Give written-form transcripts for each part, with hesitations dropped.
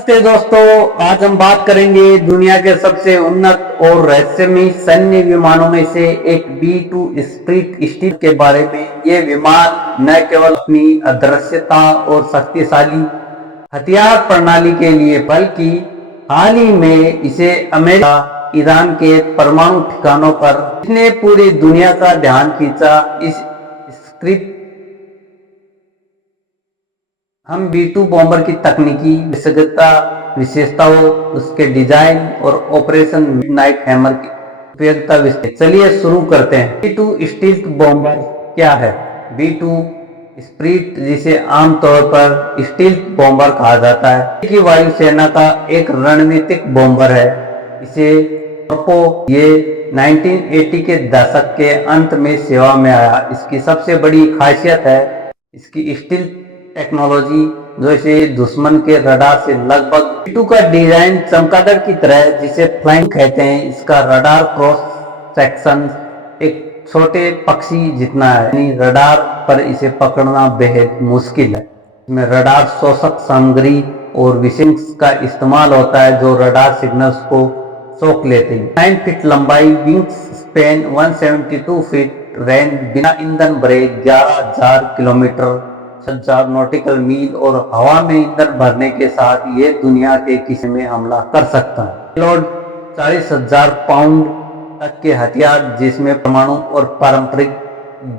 नमस्ते दोस्तों, आज हम बात करेंगे दुनिया के सबसे उन्नत और रहस्यमयी सैन्य विमानों में से एक B-2 स्प्लिट स्टील के बारे में। ये विमान न केवल अपनी अदृश्यता और शक्तिशाली हथियार प्रणाली के लिए बल्कि हाल ही में इसे अमेरिका ईरान के परमाणु ठिकानों पर इसने पूरी दुनिया का ध्यान खींचा। इस स्क्रिप्ट हम B-2 बॉम्बर की तकनीकी विशेषताओं, उसके डिजाइन और ऑपरेशन मिडनाइट हैमर की उपयोगिता विषय। चलिए शुरू करते हैं। B-2 स्टील्थ बॉम्बर क्या है? B-2 स्प्लिट, जिसे आमतौर पर स्टील्थ बॉम्बर कहा जाता है, कि वायुसेना का एक रणनीतिक बॉम्बर है। ये 1980 के दशक के अंत में सेवा में आया। इसकी सबसे बड़ी खासियत है इसकी स्टील्थ टेक्नोलॉजी, जो इसे दुश्मन के रडार से लगभग B-2 का डिजाइन चमगादड़ की तरह है, जिसे फ्लाइंग कहते हैं। इसका रडार क्रॉस सेक्शन एक छोटे पक्षी जितना है, यानी रडार पर इसे पकड़ना बेहद मुश्किल है। इसमें रडार शोषक सामग्री और विशेष का इस्तेमाल होता है जो रडार सिग्नल्स को सोख लेते हैं। 9 फीट लंबाई, विंग स्पेन 172 फीट, रेंज बिना ईंधन भरे 11,000 किलोमीटर 6,000 नॉटिकल मील, और हवा में ईंधन भरने के साथ ये दुनिया के किसी में हमला कर सकता है। पेलोड 40,000 पाउंड तक के हथियार, जिसमें परमाणु और पारंपरिक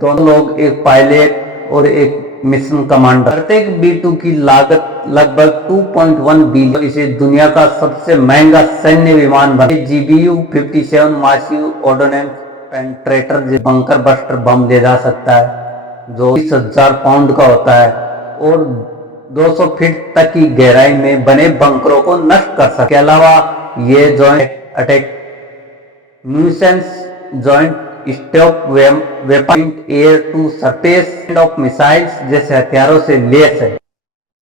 दोनों लोग, एक पायलट और एक मिशन कमांडर। प्रत्येक B-2 की लागत लगभग 2.1 बिलियन, इसे दुनिया का सबसे महंगा सैन्य विमान बने। GBU-57 massive ordnance penetrator, bunker buster bomb ले जा सकता है जो 20,000 पाउंड का होता है और 200 फीट तक की गहराई में बने बंकरों को नष्ट कर सकता है। इसके अलावा ये joint attack munitions, joint stop weapon, air to surface of missiles जैसे हथियारों से लैस है।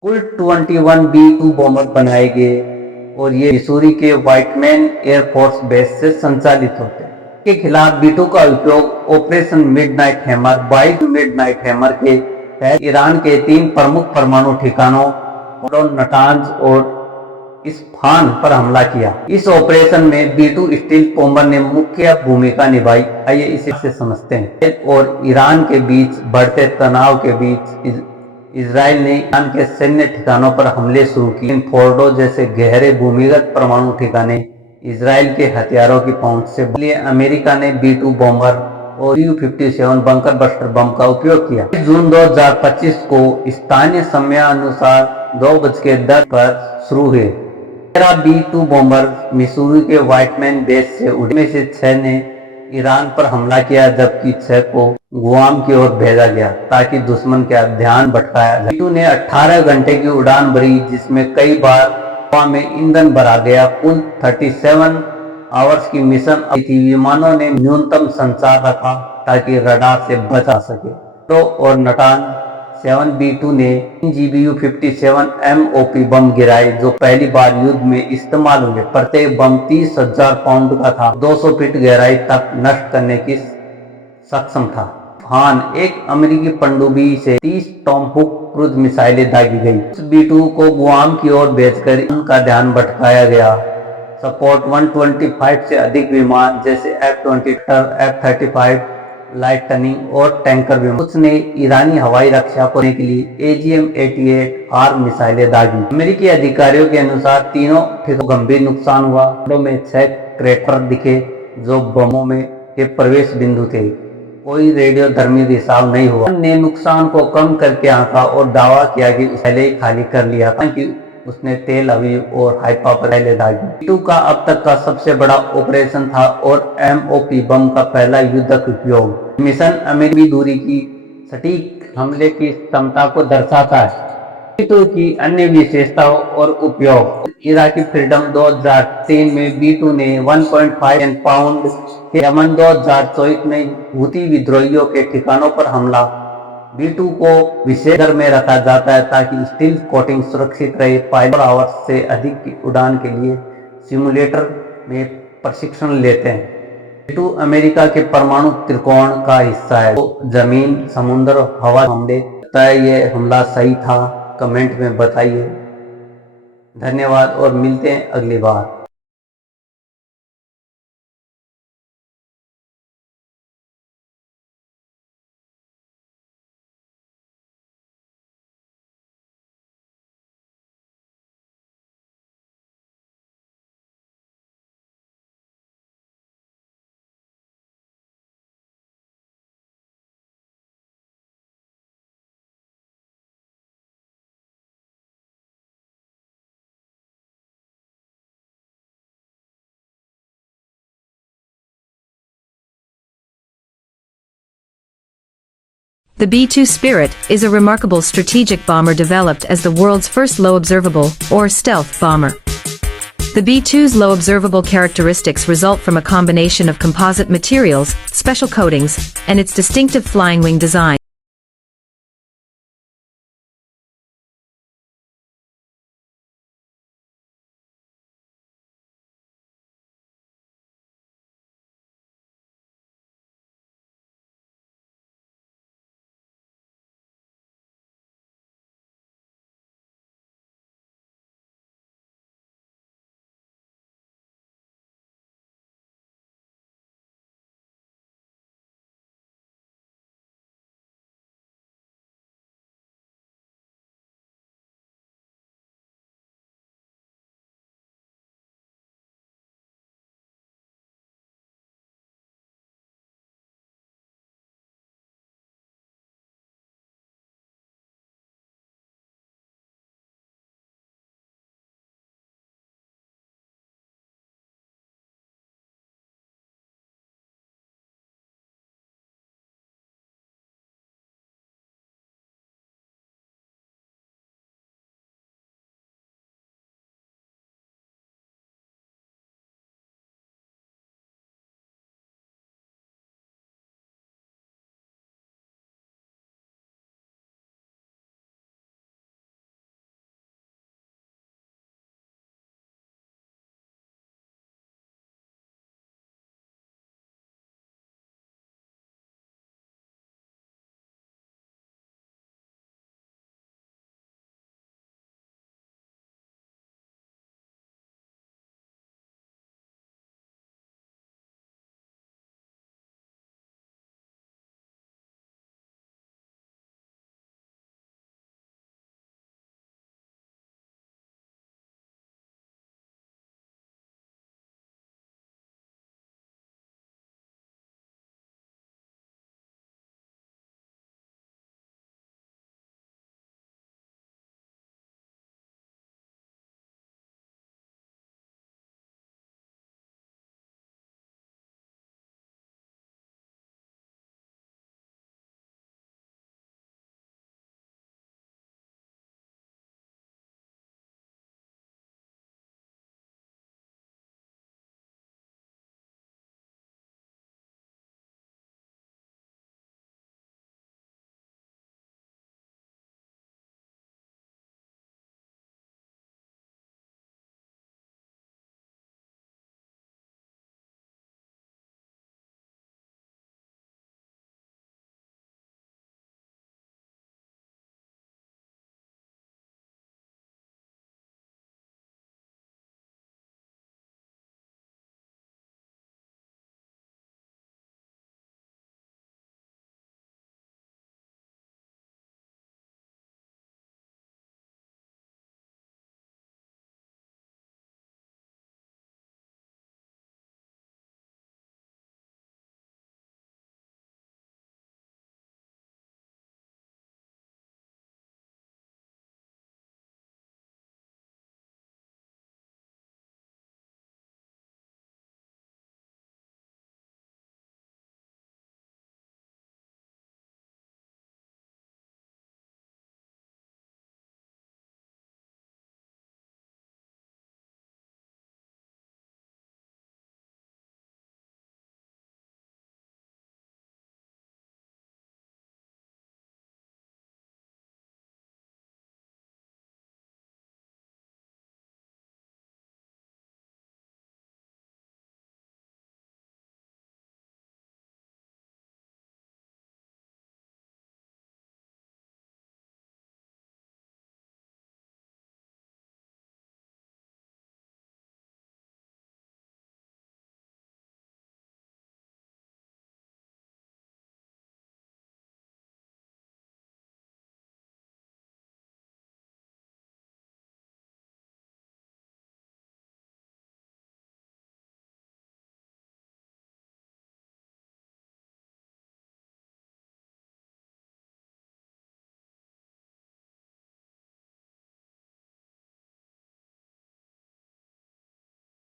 कुल 21 B-2 बॉम्बर बनाए गए और ये मिसूरी के व्हाइटमैन एयरफोर्स बेस से संचालित होते हैं। के खिलाफ B-2 का उपयोग operation midnight hammer, midnight hammer के तहत ईरान के 3 प्रमुख परमाणु ठिकानों नाटांज और इस्फहान पर हमला किया। इस ऑपरेशन में B-2 स्टील्थ बॉम्बर ने मुख्य भूमिका निभाई। आइए इसे समझते हैं। और ईरान के बीच बढ़ते तनाव के बीच इजराइल ने ईरान के सैन्य ठिकानों पर हमले शुरू किए। फोर्डो जैसे गहरे भूमिगत परमाणु ठिकाने इजराइल के हथियारों की पहुंच से लिए अमेरिका ने B-2 बॉम्बर और U-57 बंकर बस्टर बम का उपयोग किया। जून 2025 को स्थानीय समयानुसार 2:10 पर शुरू हुए। 13 B-2 बॉम्बर मिसूरी के व्हाइटमैन बेस से उड़े, में से 6 ने ईरान पर हमला किया, जबकि 6 को गुआम की ओर भेजा गया ताकि दुश्मन का ध्यान भटकाया जाए। B-2 ने 18 घंटे की उड़ान भरी, जिसमें कई बार हवा में ईंधन भरा गया। कुल 37 आवर्स की मिशन थी। विमानों ने न्यूनतम संचार रखा ताकि रडार से बचा सके। तो और नटान 7 B-2 ने GBU-57 MOP बम गिराए, जो पहली बार युद्ध में इस्तेमाल हुए। प्रत्येक बम 30,000 पाउंड का था, 200 फीट गहराई तक नष्ट करने की सक्षम था। हान, एक अमेरिकी पनडुब्बी से 30 टॉमहुक क्रूज मिसाइलें दागी गई। B-2 को गुआम की ओर भेजकर उनका ध्यान भटकाया गया। सपोर्ट 125 से अधिक विमान जैसे F-20, F-35, लाइटनिंग और टैंकर विमान, उसने ईरानी हवाई रक्षा करने के लिए AGM-88 आर्म मिसाइलें दागी। अमेरिकी अधिकारियों के अनुसार तीनों ठिकानों को गंभीर नुकसान हुआ। में 6 क्रेटर दिखे जो बमों में के प्रवेश बिंदु थे। कोई रेडियोधर्मी रिसाव नहीं हुआ। ने नुकसान को कम करके आंका और दावा किया कि उसने पहले ही खाली कर लिया था, कि उसने तेल अवीव और हाइफा पर पहले दागी। B-2 का अब तक का सबसे बड़ा ऑपरेशन था और MOP बम का पहला युद्धक उपयोग। मिशन अमेरिकी दूरी की सटीक हमले की क्षमता को दर्शाता है। B-2 की अन्य विशेषताओं और उपयोग। इराकी फ्रीडम 2003 में B-2 ने 1.5 पाउंड के यमन 2024 में हूती विद्रोहियों के ठिकानों पर हमला। B-2 को विशेष दर में रखा जाता है ताकि स्टील कोटिंग सुरक्षित रहे। पायलट आवर्स से अधिक की उड़ान के लिए सिमुलेटर में प्रशिक्षण लेते हैं। B-2 अमेरिका के परमाणु त्रिकोण का हिस्सा है, तो जमीन, समुद्र और हवा हमले। ये हमला सही था? कमेंट में बताइए। धन्यवाद और मिलते हैं अगली बार। The B-2 Spirit is a remarkable strategic bomber developed as the world's first low observable, or stealth, bomber. The B-2's low observable characteristics result from a combination of composite materials, special coatings, and its distinctive flying wing design.